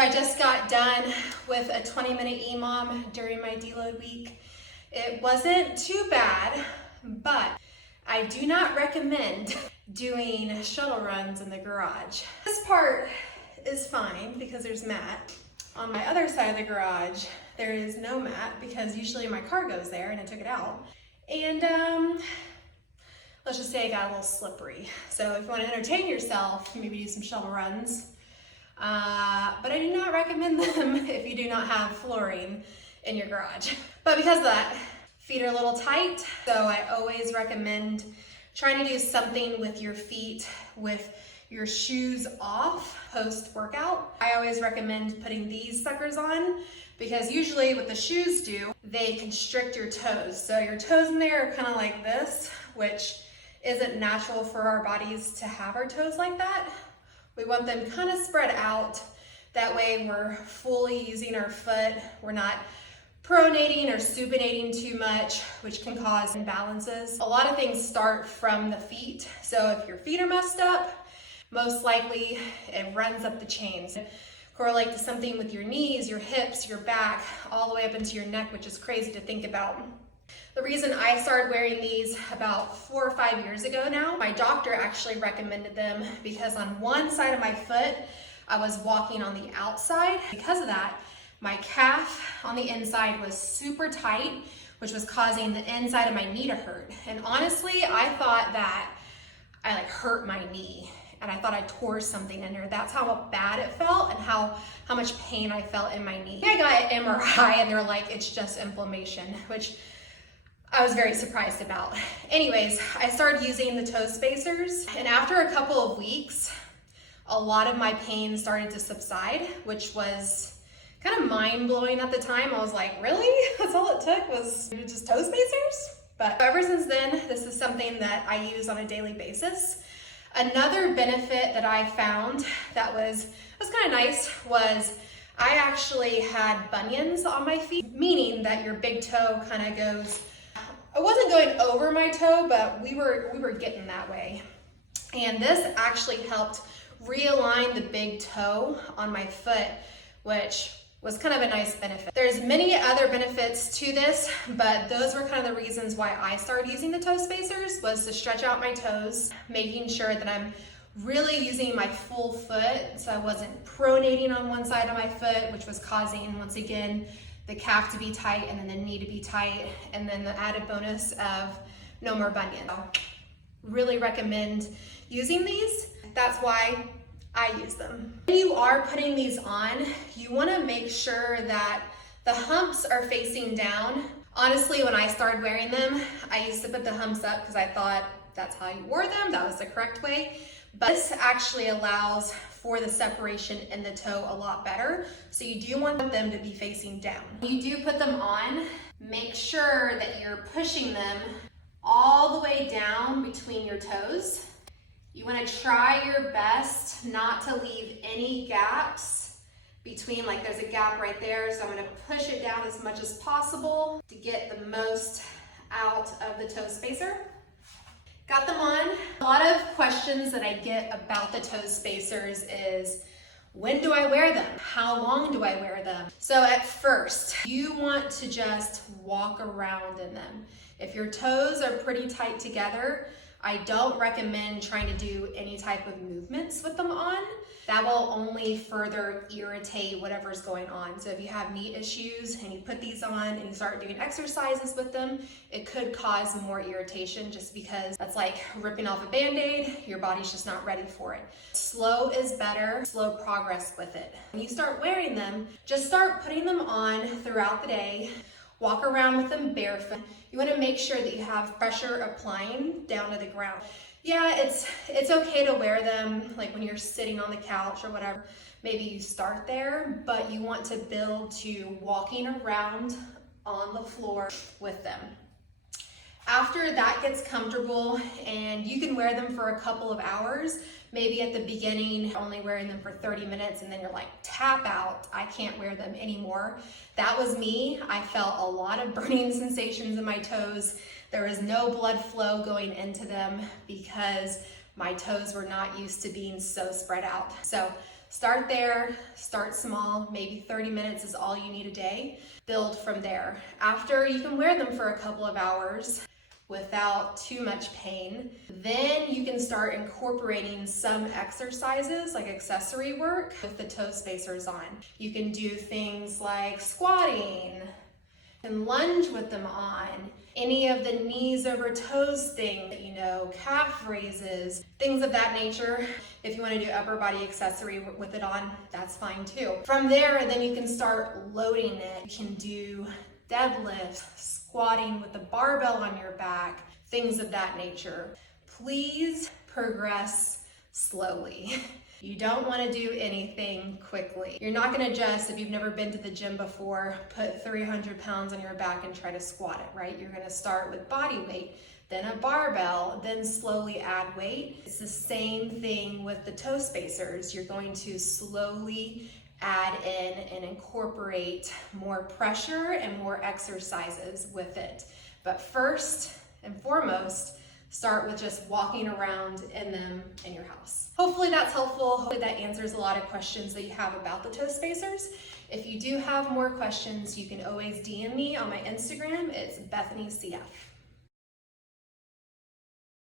I just got done with a 20-minute EMOM during my deload week. It wasn't too bad, but I do not recommend doing shuttle runs in the garage. This part is fine because there's mat. On my other side of the garage, there is no mat because usually my car goes there and I took it out. And let's just say it got a little slippery. So if you want to entertain yourself, maybe do some shuttle runs. But I do not recommend them if you do not have flooring in your garage. But because of that, feet are a little tight, so I always recommend trying to do something with your feet with your shoes off post-workout. I always recommend putting these suckers on because usually what the shoes do, they constrict your toes. So your toes in there are kind of like this, which isn't natural for our bodies to have our toes like that. We want them kind of spread out. That way we're fully using our foot. We're not pronating or supinating too much, which can cause imbalances. A lot of things start from the feet. So if your feet are messed up, most likely it runs up the chains. Correlate to something with your knees, your hips, your back, all the way up into your neck, which is crazy to think about. The reason I started wearing these about 4 or 5 years ago now, my doctor actually recommended them because on one side of my foot, I was walking on the outside. Because of that, my calf on the inside was super tight, which was causing the inside of my knee to hurt. And honestly, I thought that I hurt my knee and I thought I tore something in there. That's how bad it felt and how much pain I felt in my knee. I got an MRI and they're like, it's just inflammation, which I was very surprised about. Anyways, I started using the toe spacers, and after a couple of weeks, a lot of my pain started to subside, which was kind of mind-blowing at the time. I was like, really? That's all it took was just toe spacers? But ever since then, this is something that I use on a daily basis. Another benefit that I found that was kind of nice was I actually had bunions on my feet, meaning that your big toe kind of goes, I wasn't going over my toe, but we were getting that way. And this actually helped realign the big toe on my foot, which was kind of a nice benefit. There's many other benefits to this, but those were kind of the reasons why I started using the toe spacers, was to stretch out my toes, making sure that I'm really using my full foot, so I wasn't pronating on one side of my foot, which was causing, once again, the calf to be tight and then the knee to be tight, and then the added bonus of no more bunion. So, really recommend using these. That's why I use them. When you are putting these on, you want to make sure that the humps are facing down. Honestly, when I started wearing them, I used to put the humps up because I thought that's how you wore them, that was the correct way. But this actually allows for the separation in the toe a lot better. So you do want them to be facing down. When you do put them on, make sure that you're pushing them all the way down between your toes. You want to try your best not to leave any gaps between, like there's a gap right there, so I'm going to push it down as much as possible to get the most out of the toe spacer. Got them on. A lot of questions that I get about the toe spacers is, when do I wear them? How long do I wear them? So at first, you want to just walk around in them. If your toes are pretty tight together, I don't recommend trying to do any type of movements with them on. That will only further irritate whatever's going on. So if you have knee issues and you put these on and you start doing exercises with them, it could cause more irritation just because that's like ripping off a Band-Aid. Your body's just not ready for it. Slow is better, slow progress with it. When you start wearing them, just start putting them on throughout the day. Walk around with them barefoot. You want to make sure that you have pressure applying down to the ground. Yeah, it's okay to wear them like when you're sitting on the couch or whatever. Maybe you start there, but you want to build to walking around on the floor with them. After that gets comfortable and you can wear them for a couple of hours, maybe at the beginning only wearing them for 30 minutes and then you're like, tap out, I can't wear them anymore. That was me. I felt a lot of burning sensations in my toes. There was no blood flow going into them because my toes were not used to being so spread out. So Start there, start small, maybe 30 minutes is all you need a day. Build from there. After, you can wear them for a couple of hours without too much pain. Then you can start incorporating some exercises like accessory work with the toe spacers on. You can do things like squatting and lunge with them on. Any of the knees over toes thing, calf raises, things of that nature. If you want to do upper body accessory with it on, that's fine too. From there, then you can start loading it. You can do deadlifts, squatting with the barbell on your back, things of that nature. Please progress slowly. You don't want to do anything quickly. You're not going to just, if you've never been to the gym before, put 300 pounds on your back and try to squat it, right? You're going to start with body weight, then a barbell, then slowly add weight. It's the same thing with the toe spacers. You're going to slowly add in and incorporate more pressure and more exercises with it. But first and foremost, start with just walking around in them in your house. Hopefully that's helpful. Hopefully that answers a lot of questions that you have about the toe spacers. If you do have more questions, you can always DM me on my Instagram. It's BethanyCF.